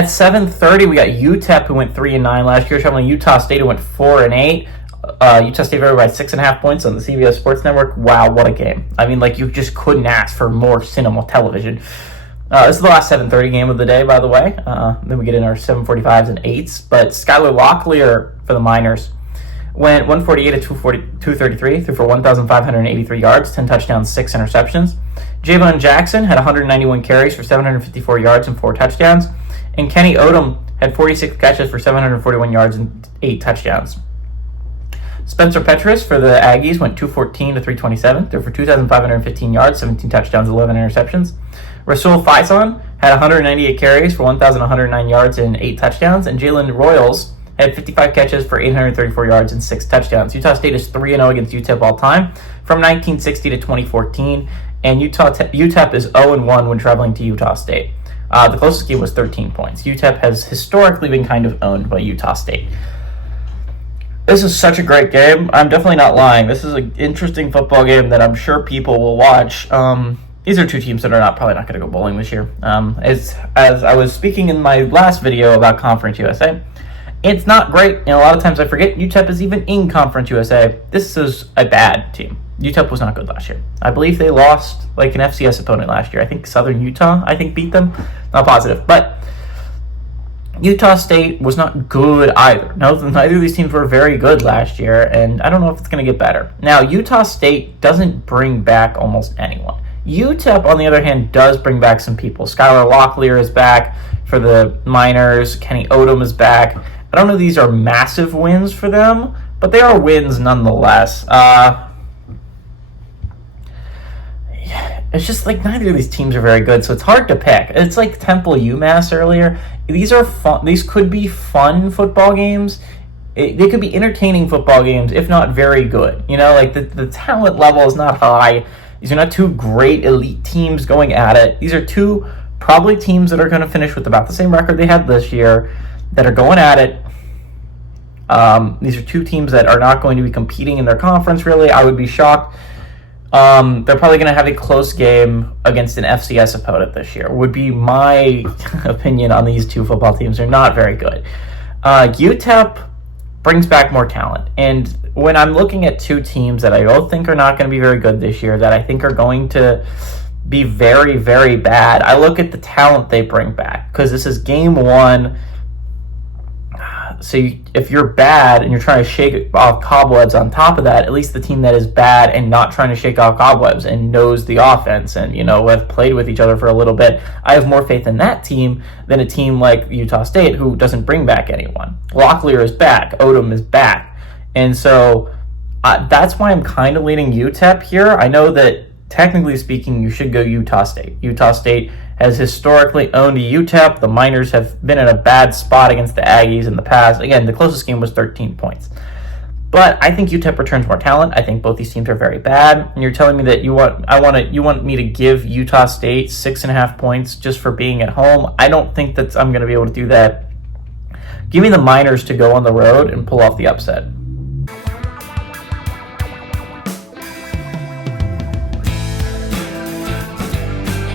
At 7:30, we got UTEP, who went 3-9 last year, traveling Utah State, who went 4-8. Utah State favored by 6.5 points on the CBS Sports Network. Wow, what a game! I mean, like, you just couldn't ask for more cinema television. This is the last 7:30 game of the day, by the way. Then we get in our 7:45s and 8s. But Skylar Locklear for the Miners went 148 at 233, threw for 1,583 yards, 10 touchdowns, 6 interceptions. Javon Jackson had 191 carries for 754 yards and 4 touchdowns. And Kenny Odom had 46 catches for 741 yards and 8 touchdowns. Spencer Petras for the Aggies went 214 to 327, threw for 2,515 yards, 17 touchdowns, 11 interceptions. Rasul Faison had 198 carries for 1,109 yards and 8 touchdowns. And Jalen Royals had 55 catches for 834 yards and 6 touchdowns. Utah State is 3-0 against UTEP all time from 1960 to 2014. And UTEP is 0-1 when traveling to Utah State. The closest game was 13 points. UTEP has historically been kind of owned by Utah State. This is such a great game. I'm definitely not lying. This is an interesting football game that I'm sure people will watch. These are two teams that are probably not going to go bowling this year. As I was speaking in my last video about Conference USA, it's not great, and a lot of times I forget UTEP is even in Conference USA. This is a bad team. UTEP was not good last year. I believe they lost like an FCS opponent last year. I think Southern Utah, beat them. Not positive. But Utah State was not good either. No, neither of these teams were very good last year, and I don't know if it's going to get better. Now, Utah State doesn't bring back almost anyone. UTEP, on the other hand, does bring back some people. Skylar Locklear is back for the Miners. Kenny Odom is back. I don't know if these are massive wins for them, but they are wins nonetheless. It's just like neither of these teams are very good, so it's hard to pick. It's like Temple UMass earlier. These are fun. These could be fun football games. They could be entertaining football games, if not very good. You know, like the talent level is not high. These are not two great elite teams going at it. These are two probably teams that are going to finish with about the same record they had this year, that are going at it. These are two teams that are not going to be competing in their conference, really. I would be shocked. They're probably going to have a close game against an FCS opponent this year, would be my opinion on these two football teams. They're not very good. UTEP brings back more talent. And when I'm looking at two teams that I don't think are not going to be very good this year, that I think are going to be very, very bad, I look at the talent they bring back. Because this is game one. So if you're bad and you're trying to shake off cobwebs on top of that, at least the team that is bad and not trying to shake off cobwebs and knows the offense and, have played with each other for a little bit, I have more faith in that team than a team like Utah State, who doesn't bring back anyone. Locklear is back. Odom is back. And so that's why I'm kind of leaning UTEP here. I know that technically speaking, you should go Utah State. Utah State has historically owned UTEP. The Miners have been in a bad spot against the Aggies in the past. Again, the closest game was 13 points. But I think UTEP returns more talent. I think both these teams are very bad. And you're telling me that you want me to give Utah State 6.5 points just for being at home? I don't think that I'm going to be able to do that. Give me the Miners to go on the road and pull off the upset.